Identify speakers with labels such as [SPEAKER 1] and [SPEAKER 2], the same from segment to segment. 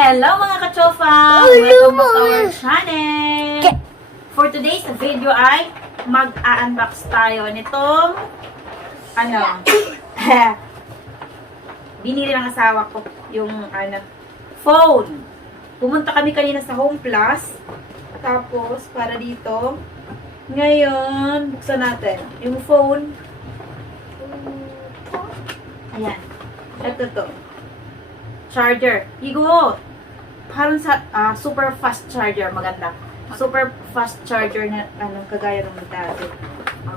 [SPEAKER 1] Hello mga kachofa! Welcome back to our channel! For today's video ay mag-unbox tayo nitong ano binili ng asawa ko yung ano phone. Pumunta kami kanina sa Home Plus tapos para dito ngayon buksan natin yung phone ayan ito to charger. Igo, parang sa ah, super fast charger, maganda. Super fast charger na ano kagaya ng dati.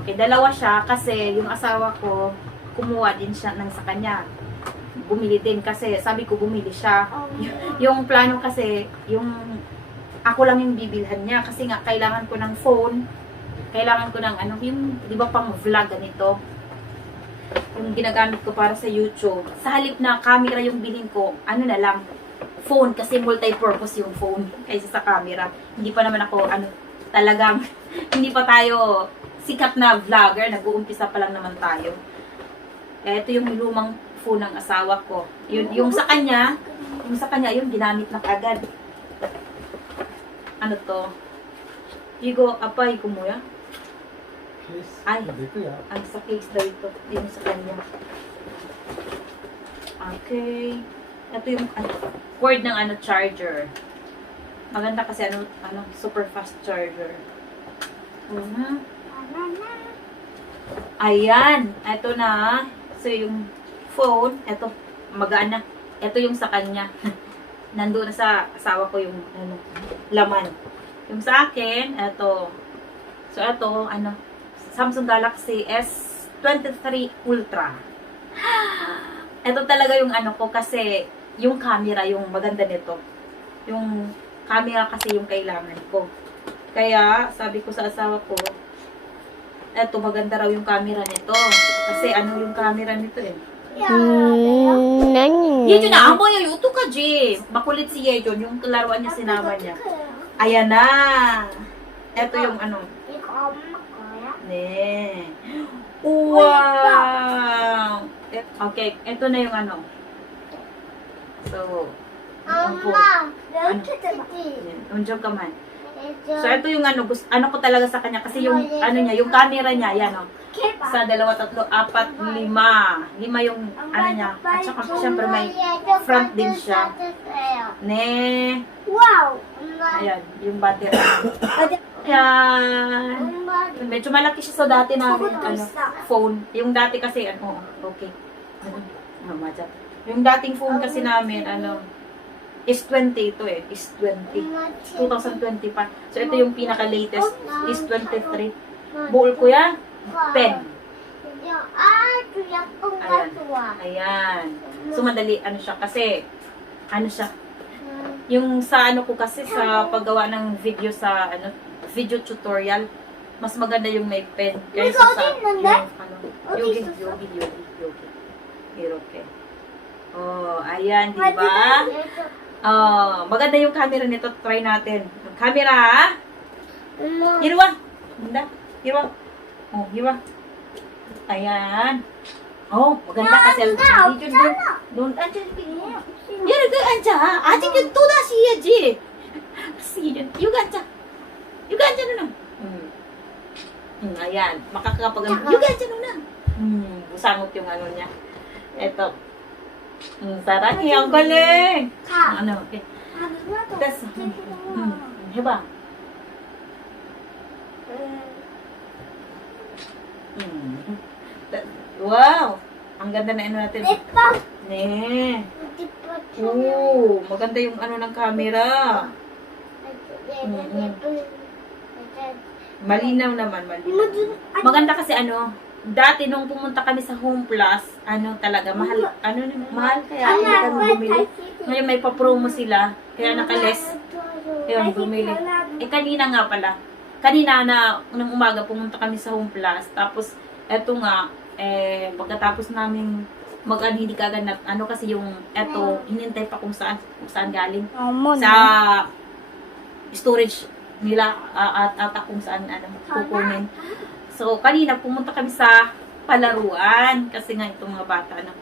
[SPEAKER 1] Okay, dalawa siya kasi yung asawa ko kumuha din siya ng sa kanya. Bumili din kasi sabi ko bumili siya. Yung plano kasi yung ako lang yung bibilhan niya kasi nga kailangan ko ng phone. Kailangan ko ng ano, yung 'di ba pang vlog ganito yung ginagamit ko para sa YouTube. Sa halip na camera yung bilhin ko, ano na lang, phone kasi multi-purpose yung phone kaysa sa camera. Hindi pa naman ako, ano, talagang, hindi pa tayo sikat na vlogger, nag-uumpisa pa lang naman tayo. Eh, ito yung lumang phone ng asawa ko. Yun, yung sa kanya, yung sa kanya, yung ginamit na kagad. Ano to? Igo, apay. Ay.
[SPEAKER 2] Dito ya.
[SPEAKER 1] ang sa case daw ito, yung sa kanya. Okay. Ito yung ano, cord ng ano, charger. Maganda kasi ano, ano super fast charger. Mhm. Ayan. Ito na. So, yung phone, ito, magaan na. Ito yung sa kanya. Nandun na sa asawa ko yung ano, laman. Yung sa akin, ito. So, ito, ano, Samsung Galaxy S23 Ultra. Ito talaga yung ano ko kasi yung camera yung maganda nito. Yung camera kasi yung kailangan ko. Kaya sabi ko sa asawa ko, eto maganda raw yung camera nito. Kasi ano yung camera nito eh.
[SPEAKER 3] Mm, nani?
[SPEAKER 1] Yejo na, amo yung yuto ka, Ji. Makulit si Yejo, yung laruan niya sinama niya. Ayan na. Eto yung ano, Ne. Wow! Eh, Okay, ito na yung ano. So,
[SPEAKER 3] Mama,
[SPEAKER 1] Ano? yan. Unjog ka man. So, ito yung ano, gusto, ano ko talaga sa kanya. Kasi yung, ano niya, yung camera niya, yan o. Sa dalawa, tatlo, apat, lima. Lima yung, ano niya. At saka, syempre, may front din siya. Ne.
[SPEAKER 3] Wow!
[SPEAKER 1] Ayan, yung battery. Ayan. Medyo malaki siya sa dati namin, ano, phone. Yung dati kasi, ano, okay. Ano, ano, madya. Yung dating phone kasi namin, ano, is 20 ito eh, is 20. 2020 pa. So, ito yung pinaka-latest, is 23. Buol ko yan, pen.
[SPEAKER 3] Ah, tuyak kong
[SPEAKER 1] Ayan.
[SPEAKER 3] katuwa.
[SPEAKER 1] Ayan. So, madali, ano siya, kasi, ano siya, yung sa ano ko kasi sa paggawa ng video sa ano video tutorial mas maganda yung may pen kaysa sa yung ano yogi yogi yogi yogi Hiroke Oh, ayan, di ba? Oh, maganda yung camera nito. Try natin. Camera. Hirwa. Ganda. Hirwa. Oh, hirwa. Ayan. Oh, maganda ka selfie. Don't, don't, don't. Yan, ito, anja. Ati, ganito na siya, G. Siya. Yung anja. Yung anja na na. Hmm. hmm ayan, makakapagano. Yung anja na na. Hmm, busangot yung ano niya. Ito. Eto. Hmm, sarang ang galing.
[SPEAKER 3] 가.
[SPEAKER 1] Ano, okay.
[SPEAKER 3] 하나도
[SPEAKER 1] 됐어.
[SPEAKER 3] 없어.
[SPEAKER 1] Hmm, hmm, 해봐. Hmm. Ta- Wow! Ang ganda na ano natin.
[SPEAKER 3] 예뻐.
[SPEAKER 1] Ne.
[SPEAKER 3] 예뻐.
[SPEAKER 1] Oo, maganda yung ano ng camera. Malinaw naman, malinaw. Maganda kasi ano, dati nung pumunta kami sa Home Plus, ano talaga, mahal, ano, mahal kaya hindi kami bumili. Ngayon may pa-promo sila, kaya nakales. Ayun, bumili. Eh kanina nga pala, kanina na, nung umaga pumunta kami sa Home Plus, tapos eto nga, eh, pagkatapos namin mag ano, hindi kagad na, ano kasi yung, eto, hinintay pa kung saan, kung saan galing
[SPEAKER 3] 어머.
[SPEAKER 1] sa storage nila at at kung saan ano kukunin. So kanina pumunta kami sa palaruan kasi nga itong mga bata ano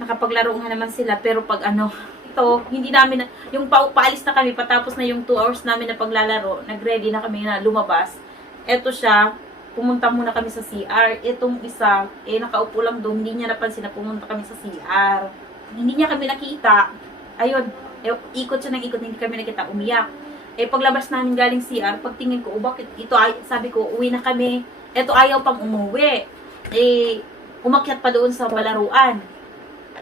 [SPEAKER 1] nakapaglaro nga naman sila pero pag ano ito, hindi namin, na, yung pa, paalis na kami, patapos na yung 2 hours namin na paglalaro, nag-ready na kami na lumabas. Eto siya, pumunta muna kami sa CR. Itong isa, eh, nakaupo lang doon, hindi niya napansin na pumunta kami sa CR. Hindi niya kami nakita. Ayun, eh, ikot siya ng ikot, hindi kami nakita, umiyak. Eh, paglabas namin galing CR, pagtingin ko, oh, bakit ito, ay, sabi ko, uwi na kami. Eto, ayaw pang umuwi. Eh, umakyat pa doon sa palaruan.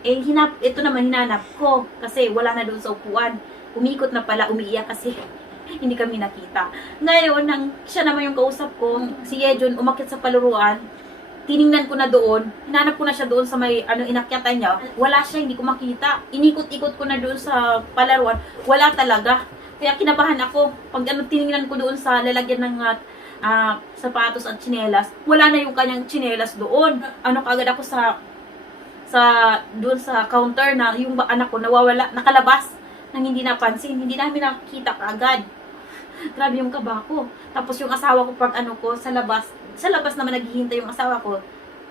[SPEAKER 1] Eh, hinap, ito naman hinanap ko kasi wala na doon sa upuan. Umikot na pala, umiiyak kasi hindi kami nakita. Ngayon, nang siya naman yung kausap ko, si Yejon, umakyat sa palaruan, tiningnan ko na doon, hinanap ko na siya doon sa may ano inakyatan niya. Wala siya, hindi ko makita. Inikot-ikot ko na doon sa palaruan, wala talaga. Kaya kinabahan ako. Pag ano, tiningnan ko doon sa lalagyan ng ah, sapatos at tsinelas, wala na yung kanyang tsinelas doon. Ano kagad ako sa sa doon sa counter na yung anak ko nawawala, nakalabas nang hindi napansin. Hindi namin nakita kaagad. Grabe yung kaba ko. Tapos yung asawa ko pag ano ko sa labas, sa labas naman naghihintay yung asawa ko.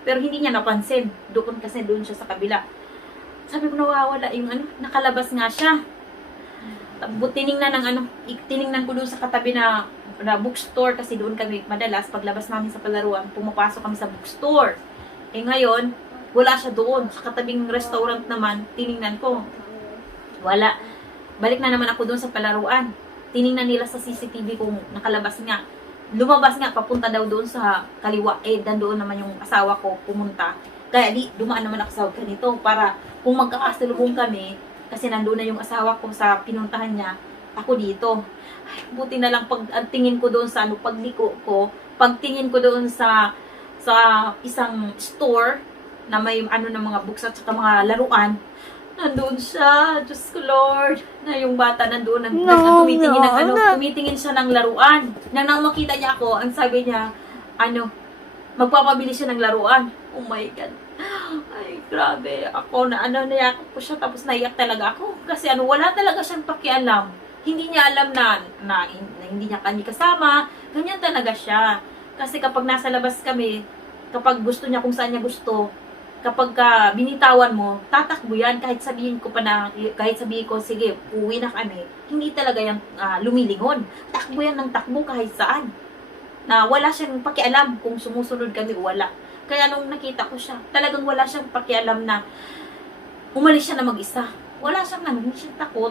[SPEAKER 1] Pero hindi niya napansin. Doon kasi doon siya sa kabila. Sabi ko nawawala yung ano, nakalabas nga siya. Tiningnan ng ano, tiningnan ko doon sa katabi na, na bookstore kasi doon kami madalas paglabas namin sa palaruan, pumapasok kami sa bookstore. Eh ngayon, wala siya doon. Sa katabing restaurant naman, tiningnan ko. Wala. Balik na naman ako doon sa palaruan. Tiningnan nila sa CCTV kung nakalabas nga. Lumabas nga, papunta daw doon sa kaliwa. Eh, doon naman yung asawa ko pumunta. Kaya di, dumaan naman ako sa ganito para kung magkakasalubong kami, kasi nandun na yung asawa ko sa pinuntahan niya, ako dito. Ay, buti na lang pag tingin ko doon sa ano, pagliko ko, pagtingin ko doon sa sa isang store na may ano ng mga books at saka mga laruan, nandun siya, Diyos ko Lord, na yung bata nandun, nang,
[SPEAKER 3] No,
[SPEAKER 1] tumitingin ng
[SPEAKER 3] no,
[SPEAKER 1] ano,
[SPEAKER 3] no.
[SPEAKER 1] tumitingin siya ng laruan. Nang nang makita niya ako, ang sabi niya, ano, magpapabili siya ng laruan. Oh my God. Ay, grabe. Ako na ano, naiyak ko siya, tapos naiyak talaga ako. Kasi ano, wala talaga siyang pakialam. Hindi niya alam na, na, na hindi niya kami kasama. Ganyan talaga siya. Kasi kapag nasa labas kami, kapag gusto niya kung saan niya gusto, kapag ka binitawan mo, tatakbo yan kahit sabihin ko pa na, kahit sabihin ko, sige, uwi na kami, hindi talaga yan ah, lumilingon. Takbo yan ng takbo kahit saan. Na wala siyang pakialam kung sumusunod kami o wala. Kaya nung nakita ko siya, talagang wala siyang pakialam na umalis siya na mag-isa. Wala siyang ano, hindi siya takot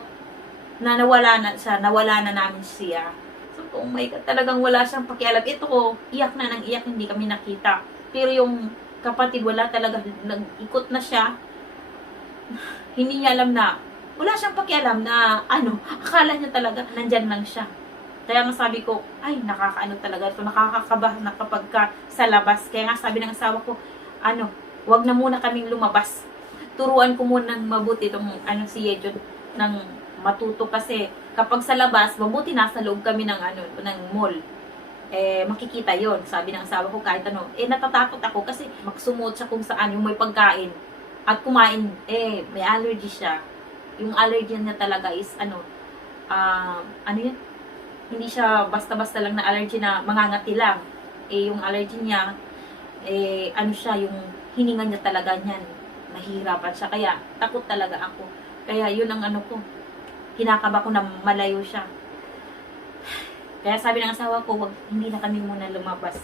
[SPEAKER 1] na nawala na siya, nawala na namin siya. So, oh my God, talagang wala siyang pakialam. Ito ko, iyak na nang iyak, hindi kami nakita. Pero yung kapatid, wala talaga, nag-ikot na siya. Hindi niya alam na, wala siyang pakialam na, ano, akala niya talaga, nandyan lang siya. Kaya nga ko, ay, nakakaano talaga ito, nakakakaba na kapag ka sa labas. Kaya nga sabi ng asawa ko, ano, wag na muna kaming lumabas. Turuan ko muna ng mabuti itong, ano, si Yejon, ng matuto kasi kapag sa labas, mabuti nasa loob kami ng, ano, ng mall. Eh, makikita yon sabi ng asawa ko kahit ano. Eh, natatakot ako kasi magsumot siya kung saan yung may pagkain. At kumain, eh, may allergy siya. Yung allergy niya talaga is, ano, ah, ano yun? Hindi siya basta-basta lang na allergy na mangangati lang. Eh, yung allergy niya, eh, ano siya, yung hininga niya talaga niyan. Nahihirapan siya. Kaya, takot talaga ako. Kaya, yun ang ano ko. Kinakaba ko na malayo siya. Kaya sabi ng asawa ko, wag, hindi na kami muna lumabas.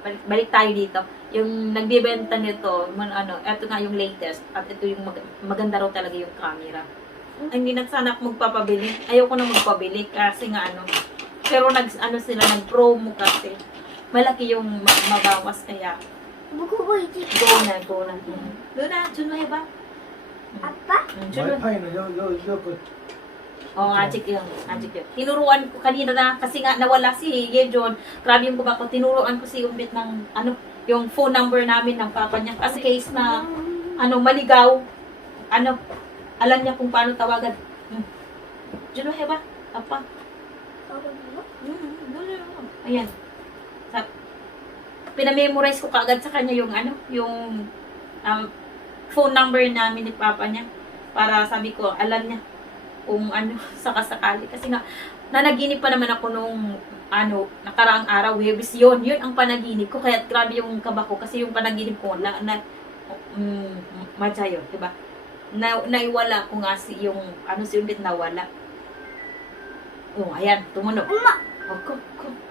[SPEAKER 1] Balik, balik tayo dito. Yung nagbibenta nito, man, ano, eto nga yung latest. At ito yung mag- maganda raw talaga yung camera. Ay, hindi na sana ako magpapabili. Ayoko na magpabili kasi nga ano. Pero nag, ano sila, nag-promo kasi. Malaki yung ma- mabawas kaya.
[SPEAKER 3] Buku ko iti.
[SPEAKER 1] Go na, go na. Go na, Junway ba?
[SPEAKER 3] Apa?
[SPEAKER 1] Mm, Junway.
[SPEAKER 2] Wi-Fi no, yo, yo, yo, ko.
[SPEAKER 1] Oo, oh, Ajik yun. Ajik yun. Tinuruan ko kanina na, kasi nga nawala si Yejon. Grabe yung baba ko. Tinuruan ko si Umbit ng, ano, yung phone number namin ng papa niya. Kasi case na, ano, maligaw. Ano, alam niya kung paano tawagan. Hmm. Junway ba? Apa? Mm, naman. Ayan. Sa, pinamemorize ko kaagad sa kanya yung ano, yung um, phone number namin ni Papa niya. Para sabi ko, alam niya kung ano, sakasakali. Kasi nga, nanaginip pa naman ako nung ano, nakaraang araw, Webis yun. Yun ang panaginip ko. Kaya grabe yung kaba ko. Kasi yung panaginip ko, na, na um, madya yun, diba? Na, naiwala ko nga si yung, ano si Unbit nawala. Oh, ayan, tumunog.
[SPEAKER 3] Uma.
[SPEAKER 1] Oh, ko, ko.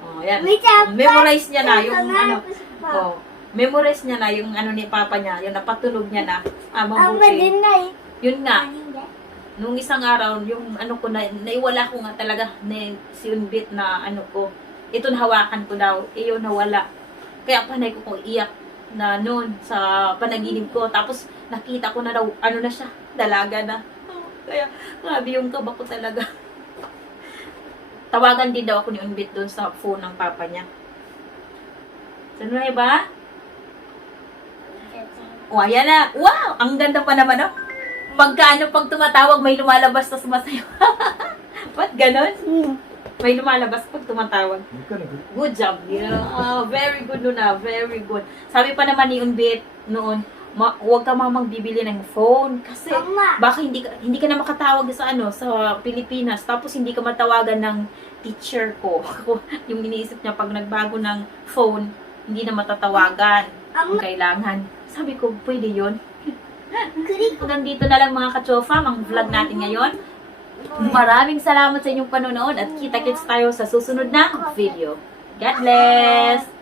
[SPEAKER 1] Oh.
[SPEAKER 3] Wait, Papa.
[SPEAKER 1] Memorize niya na yung ano. Oh, memorize niya na yung ano ni Papa niya, yung napatunog niya na. Ah, mabuti.
[SPEAKER 3] eh.
[SPEAKER 1] Yun nga, nung isang araw, yung ano ko na, naiwala ko nga talaga na si Unbit na ano ko, ito nahawakan ko daw, eh yun nawala. Kaya panay ko kung iyak na noon sa panaginip ko. Tapos nakita ko na daw, ano na siya, dalaga na. Oh, Kaya grabe yung kaba ko talaga. Tawagan din daw ako ni Unbit doon sa phone ng papa niya. Saan na ba? O, ayan na. Wow! Ang ganda pa naman, no? Pagkaano pag tumatawag, may lumalabas tas masayo. Ba't ganon?
[SPEAKER 3] Hmm.
[SPEAKER 1] May lumalabas pag tumatawag. Good job, yeah. Ah, very good nun ah. Very good. Sabi pa naman ni Unbit noon, ma- huwag ka mamang bibili ng phone kasi
[SPEAKER 3] Mama.
[SPEAKER 1] baka hindi ka, hindi ka na makatawag sa ano sa Pilipinas tapos hindi ka matawagan ng teacher ko. yung iniisip niya pag nagbago ng phone, hindi na matatawagan. Ang kailangan. Sabi ko, pwede yun. Hanggang dito na lang mga kachofa, ang vlog natin ngayon. Maraming salamat sa inyong panonood at kita-kits tayo sa susunod na video. God bless!